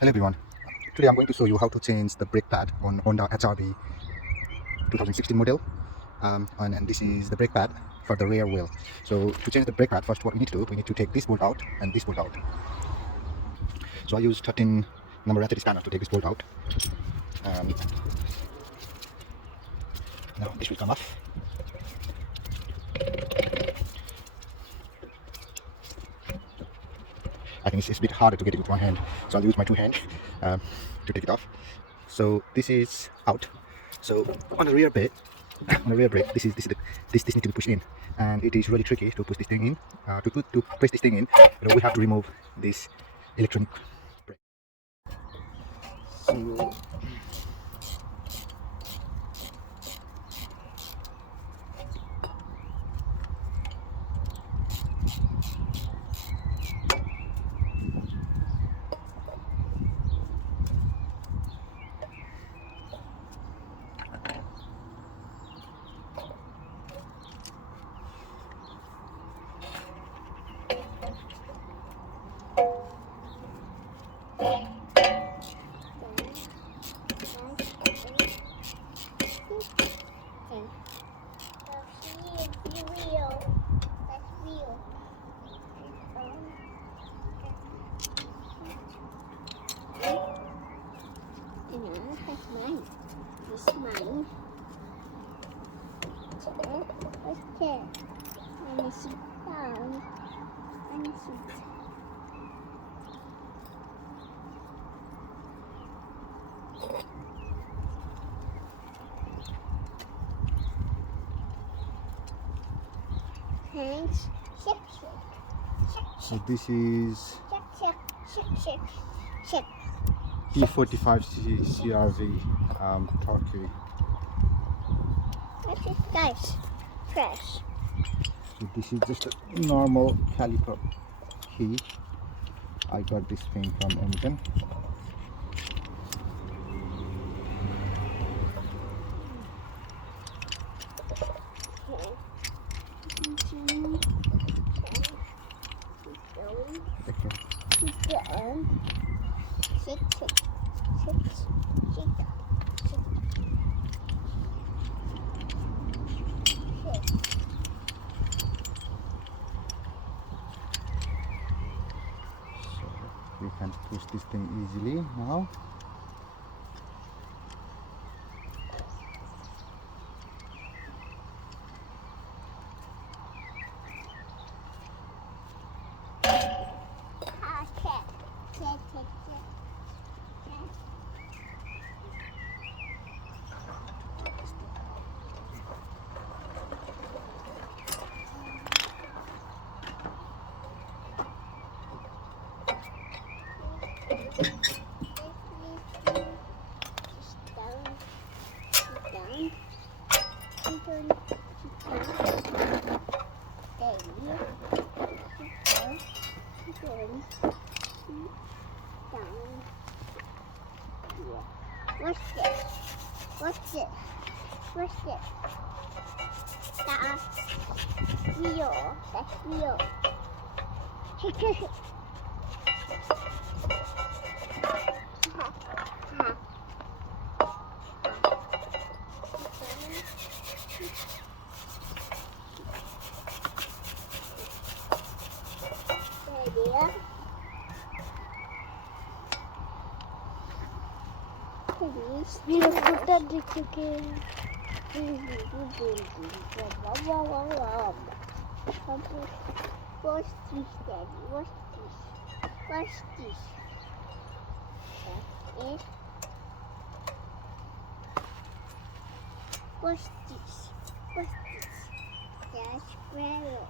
Hello everyone. Today I'm going to show you how to change the brake pad on Honda HRV 2016 model. And this is the brake pad for the rear wheel. So to change the brake pad, first what we need to do, we need to take this bolt out and this bolt out. So I use 13 number ratchet spanner to take this bolt out. And now this will come off. I think it's a bit harder to get it with one hand, so I'll use my two hands to take it off. So this is out. So on the rear brake, this needs to be pushed in, and it is really tricky to push this thing in. To press this thing in, we have to remove this electronic brake. So That's mine. This is mine. What's that? And a sheep down. And a sheep. Hands. Shake, shake. so this is Shake, shake, shake, shake. E45 CRV Turkey. What's it, guys? Fresh. So this is just a normal caliper key. I got this thing from Amazon. We can push this thing easily now. What's this? What's this? What's this? That's real. That's real. Mira, puta de que What's this, Daddy? What's this? What's this? That is. What's this? What's this? That's sparrow.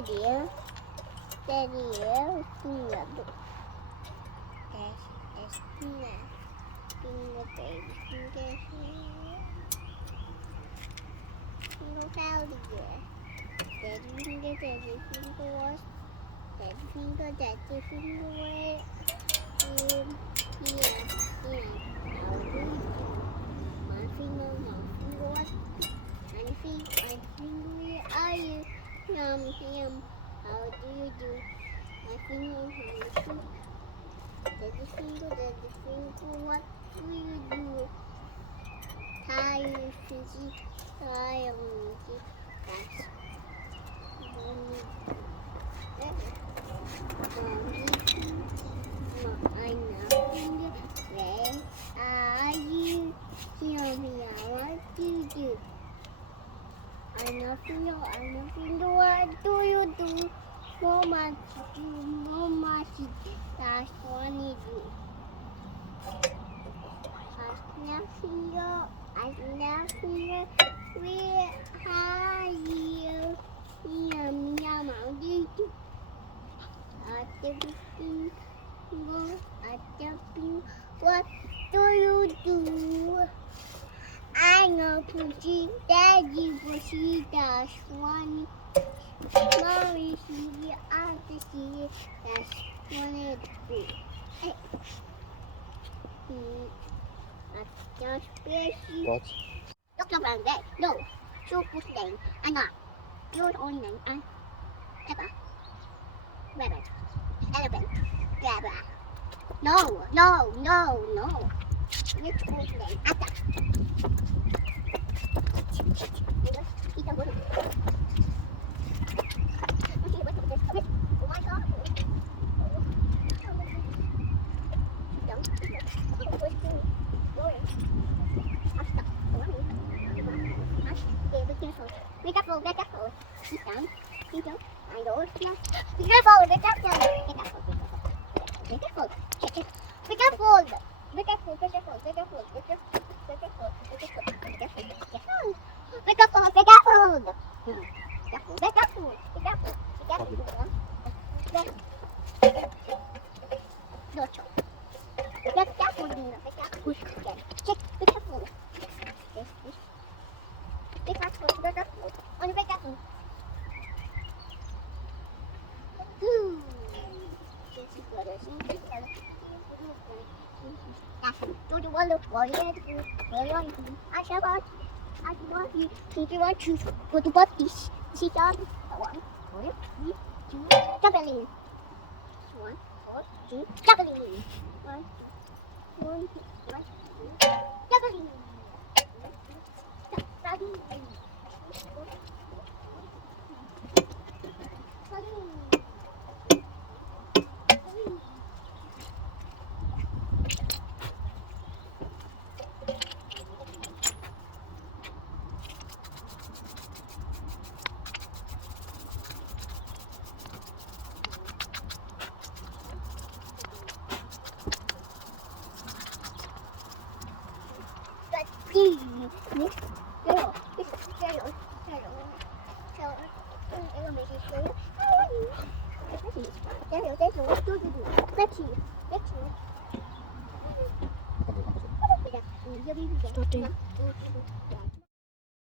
Daddy, finger, that's finger, baby, finger, finger, daddy finger wash, daddy finger wash, here, how do you do? My finger wash, and finger, where are you? Yum, how do you do? My finger, daddy finger, what do you do? Tired, fizzy, tired, that's I'm nothing. Where are you? Tell me what you do. I'm nothing. What do you do? Mama, that's what you do. I'm nothing. Where are you? Yum, how do you do? What do you do? I know Pussy, Daddy Pussy, that's one. Mommy, see, Auntie, see, that's one. Hey. That's Pussy. What? Look around there. No. So Pussy, Anna. You're on them. Peppa. Rabbit. Elephant. Rabbit. No. Let's go then. Atta. Oh my God. Be careful. Sit down. I know it's not. Be careful. Be careful. Do you want to go I shall watch. I want you. If you want to go to bodies, sit down. 1, 2, 3, 2, juggling. 1, 4, 2, juggling. 1, 2, 1, 2, juggling. Starting.